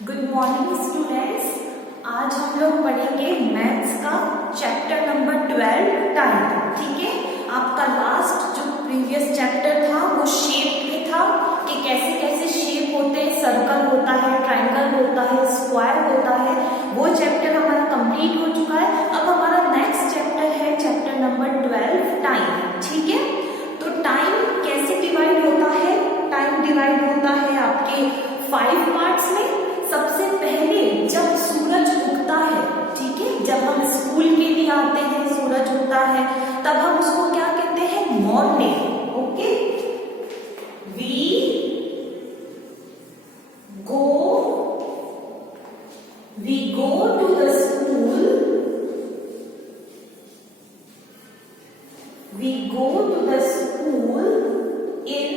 Good morning students. आज हम लोग पढ़ेंगे मैथ्स का चैप्टर नंबर 12 टाइम। ठीक है, आपका लास्ट जो प्रीवियस चैप्टर था वो शेप में था कि कैसे कैसे शेप होते हैं, सर्कल होता है, ट्रायंगल होता है, स्क्वायर होता है। वो चैप्टर हमारा कंप्लीट हो चुका है। अब हमारा नेक्स्ट चैप्टर है चैप्टर नंबर 12 टाइम। ठीक है, तो टाइम कैसे डिवाइड होता है? टाइम डिवाइड होता है आपके 5 पार्ट्स में। सबसे पहले जब सूरज उगता है, ठीक है, जब हम स्कूल के लिए आते हैं, सूरज उगता है, तब हम उसको क्या कहते हैं? Morning. Okay, we go to the school, we go to the school in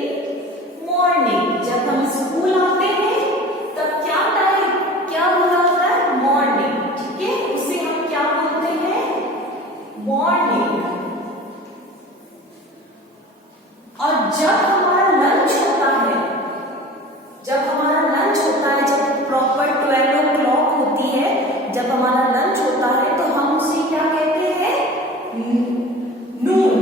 morning. जब हम स्कूल आते हैं तब क्या टाइम, क्या हो जाता है? मॉर्निंग। ठीक है, उसे हम क्या बोलते हैं? मॉर्निंग। और जब हमारा लंच होता है, जब हमारा लंच होता है, जब प्रॉपर 12 o'clock होती है, जब हमारा लंच होता है तो हम उसे क्या कहते हैं? नून।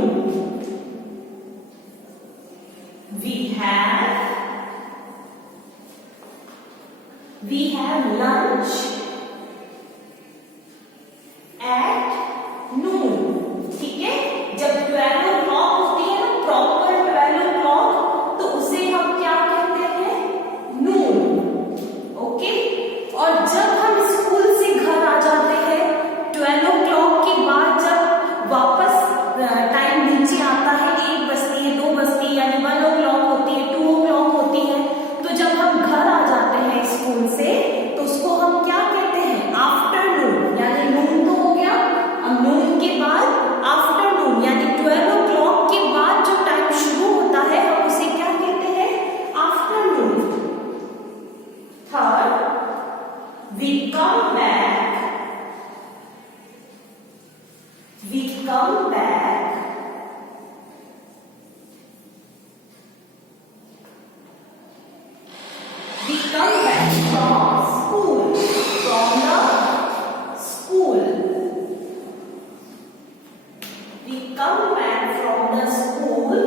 We have lunch at noon। ठीक है, जब 12 o'clock होती है ना, प्रॉपर 12 o'clock, तो उसे हम क्या कहते हैं? नून। ओके, और जब हम स्कूल से घर आ जाते हैं 12 o'clock के बाद, जब वापस टाइम नीचे आता है, 1 बजती है, 2 बजती है, यानी 1 o'clock होती है, 2 o'clock होती है, तो जब हम घर आ जाते हैं स्कूल से तो उसको हम क्या कहते हैं? आफ्टरनून। यानी नून तो हो गया, अब नून के बाद आफ्टरनून यानी 12 o'clock के बाद जो टाइम शुरू होता है हम उसे क्या कहते हैं? Afternoon. Third, we come back from school, from the school. We come back from the school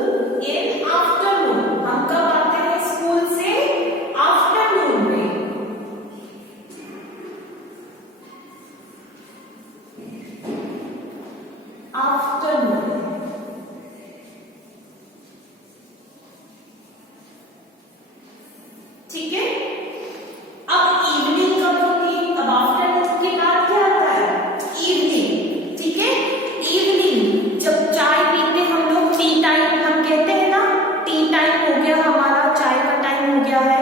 in afternoon. हम कब आते हैं स्कूल से? आफ्टरनून में। आफ्टरनून। ठीक है, अब इवनिंग कब होती है? अब आफ्टरनून के बाद क्या आता है? इवनिंग। ठीक है, इवनिंग जब चाय पीते हम लोग, टी टाइम हम कहते हैं ना, टी टाइम हो गया हमारा, चाय का टाइम हो गया है,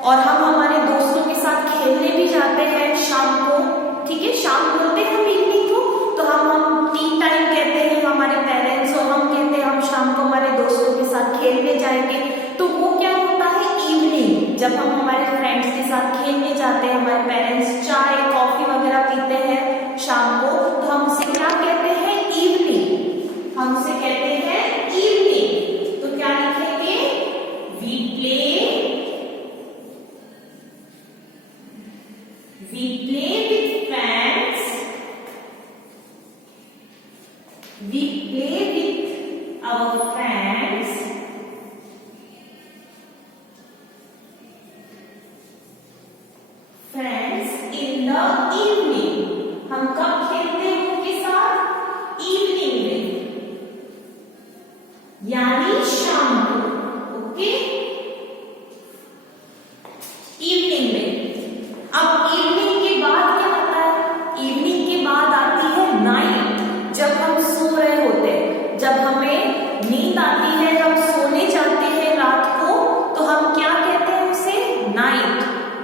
और हम हमारे दोस्तों के साथ खेलने भी जाते हैं शाम को। ठीक है, शाम बोलते हैं हम इवनिंग को, तो हम टी टाइम कहते हैं। हमारे पेरेंट्स और हम कहते हैं हम शाम को हमारे दोस्तों के साथ खेलने जाएंगे, तो वो क्या होता है? इवनिंग। जब हम हमारे फ्रेंड्स के साथ खेलने जाते हैं, हमारे पेरेंट्स चाय कॉफी वगैरह पीते हैं शाम को, तो हम उसे क्या कहते हैं? इवनिंग। हम उसे कहते हैं इवनिंग। तो क्या लिखेंगे? We play with friends, we play with our friends in the evening। हम कब खेलते हैं उनके साथ? इवनिंग में, यानी शाम को। ओके, इवनिंग में। अब इवनिंग के बाद क्या आता है? इवनिंग के बाद आती है नाइट। जब हम सो रहे होते हैं, जब हमें नींद आती है, हम सोने जाते हैं रात को, तो हम क्या कहते हैं उसे? नाइट।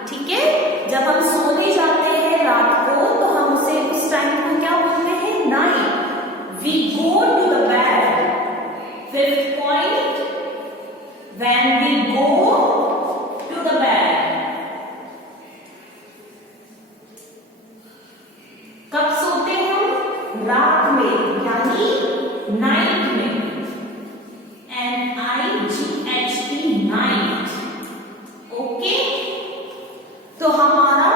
ठीक है, जब हम सोने जाते हैं रात को तो हम उसे उस टाइम को क्या बोलते हैं? Night. We go to the bed. 5th point, when we go to the bed। कब सोते हैं हम? रात में, यानी नाइट में। NIGHT, night. ओके, तो हमारा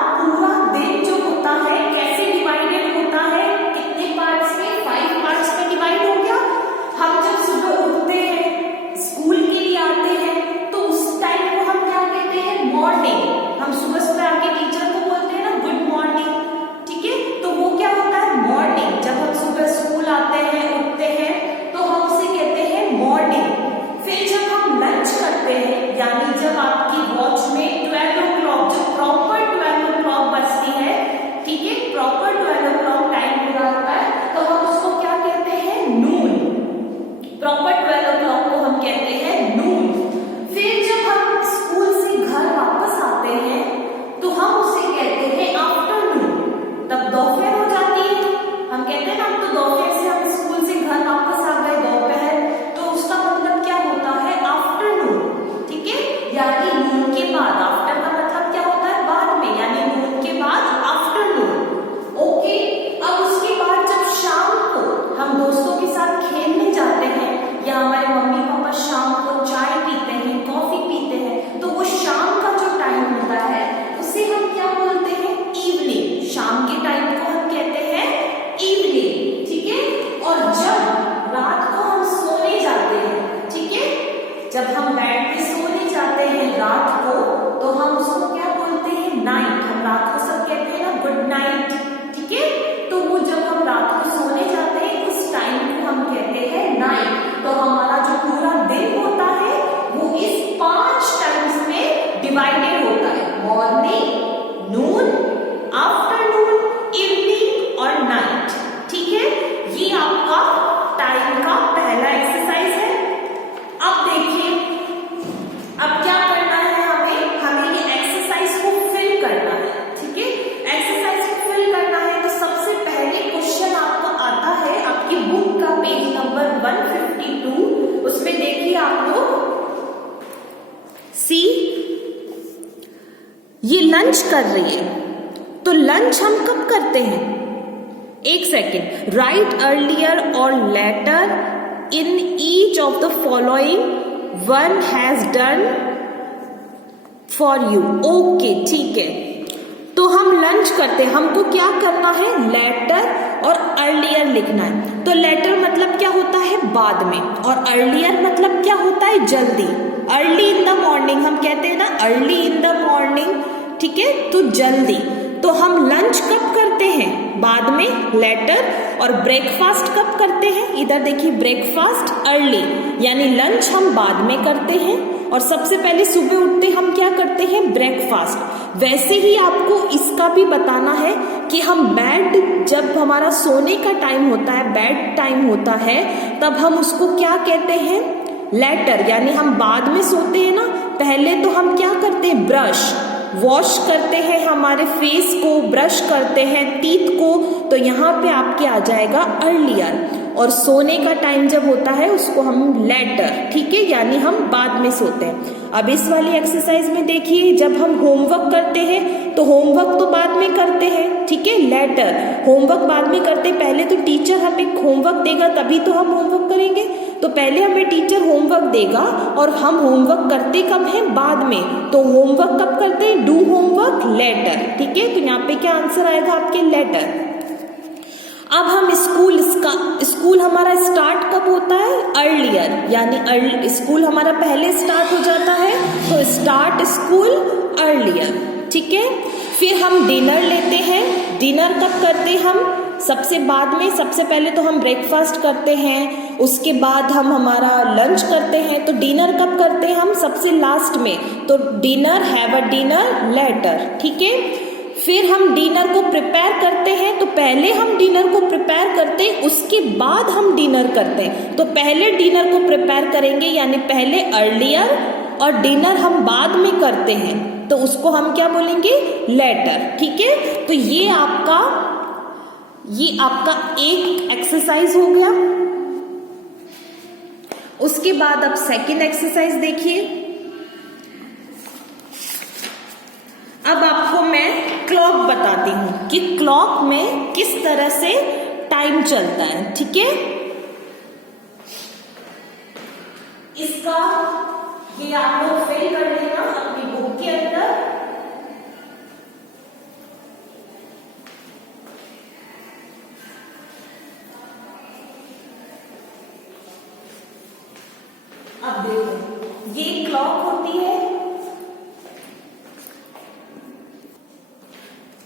डिवाइडेड होता है, मॉर्निंग, नून, आफ्टरनून, इवनिंग और नाइट। ठीक है, ये आपका टाइम का पहला एक्सरसाइज है। अब देखिए, अब क्या करना है हमें ये एक्सरसाइज को फिल करना है। ठीक है, एक्सरसाइज को फिल करना है तो सबसे पहले क्वेश्चन आपको आता है आपकी बुक का पेज नंबर 152, उसमें देखिए आप लोग, सी ये लंच कर रही है, तो लंच हम कब करते हैं? एक second, write earlier or later in each of the following one has done for you. Okay, ठीक है, तो हम लंच करते हैं, हमको क्या करना है? लेटर और अर्लियर लिखना है। तो लेटर मतलब क्या होता है? बाद में, और अर्लियर मतलब क्या होता है? जल्दी। अर्ली इन द मॉर्निंग हम कहते हैं ना, अर्ली इन द मॉर्निंग। ठीक है, तो जल्दी। तो हम लंच कब करते हैं? बाद में, लेटर। और ब्रेकफास्ट कब करते हैं? इधर देखिए, ब्रेकफास्ट अर्ली, यानी लंच हम बाद में करते हैं, और सबसे पहले सुबह उठते हम क्या करते हैं? ब्रेकफास्ट। वैसे ही आपको इसका भी बताना है कि हम बेड, जब हमारा सोने का टाइम होता है, बेड टाइम होता है, तब हम उसको क्या कहते हैं? लेटर, यानी हम बाद में सोते हैं ना। पहले तो हम क्या करते हैं? ब्रश, वॉश करते हैं हमारे फेस को, ब्रश करते हैं टीथ को, तो यहाँ पे आपके आ जाएगा अर्लियर। और सोने का टाइम जब होता है उसको हम लेटर। ठीक है, यानी हम बाद में सोते हैं। अब इस वाली एक्सरसाइज में देखिए, जब हम होमवर्क करते हैं तो होमवर्क तो बाद में करते हैं। ठीक है, लेटर, होमवर्क बाद में करते हैं। पहले तो टीचर हमें होमवर्क देगा तभी तो हम होमवर्क करेंगे, तो पहले हमें टीचर होमवर्क देगा और हम होमवर्क करते कब हैं? बाद में। तो होमवर्क कब करते हैं? Do homework later. ठीक है, तो यहाँ पे क्या आंसर आएगा आपके? लेटर। अब हम स्कूल हमारा स्टार्ट कब होता है? अर्लियर, यानी स्कूल हमारा पहले स्टार्ट हो जाता है, तो स्टार्ट स्कूल अर्लियर। ठीक है, फिर हम डिनर लेते हैं। डिनर कब करते हैं हम? सबसे बाद में। सबसे पहले तो हम ब्रेकफास्ट करते हैं, उसके बाद हम हमारा लंच करते हैं। तो डिनर कब करते हैं हम? सबसे लास्ट में। तो dinner, have a dinner later. ठीक है, फिर हम डिनर को प्रिपेयर करते हैं। तो पहले हम डिनर को प्रिपेयर करते हैं, उसके बाद हम डिनर करते हैं। तो पहले डिनर को प्रिपेयर करेंगे, यानी पहले अर्लियर, और डिनर हम बाद में करते हैं, तो उसको हम क्या बोलेंगे? लेटर। ठीक है, तो ये आपका एक एक्सरसाइज हो गया। उसके बाद अब सेकेंड एक्सरसाइज देखिए। अब आपको मैं क्लॉक बताती हूं कि क्लॉक में किस तरह से टाइम चलता है। ठीक है, इसका ये आप लोग फिल कर लेना अपनी बुक के अंदर। अब देखो, ये क्लॉक होती है।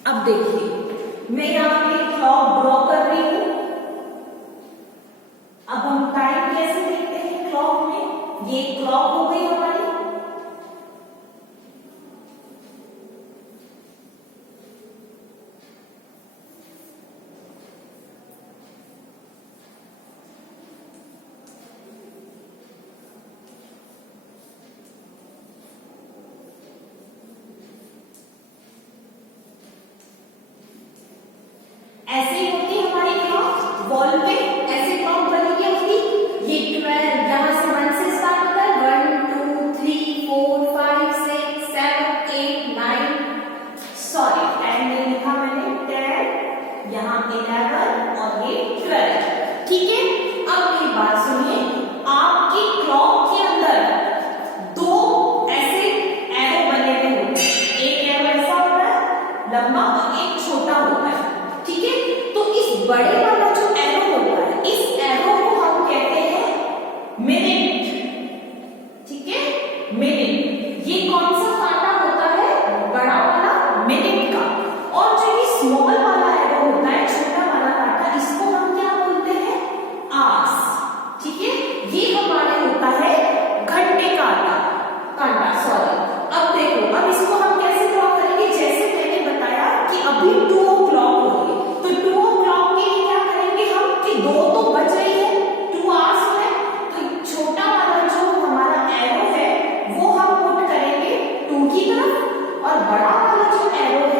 अब देखिए, मैं यहाँ पे क्लॉक ड्रॉ कर रही हूं। अब हम टाइम कैसे देखते हैं क्लॉक में? ये क्लॉक हो गई हमारी। और बड़ा वाला जो एरो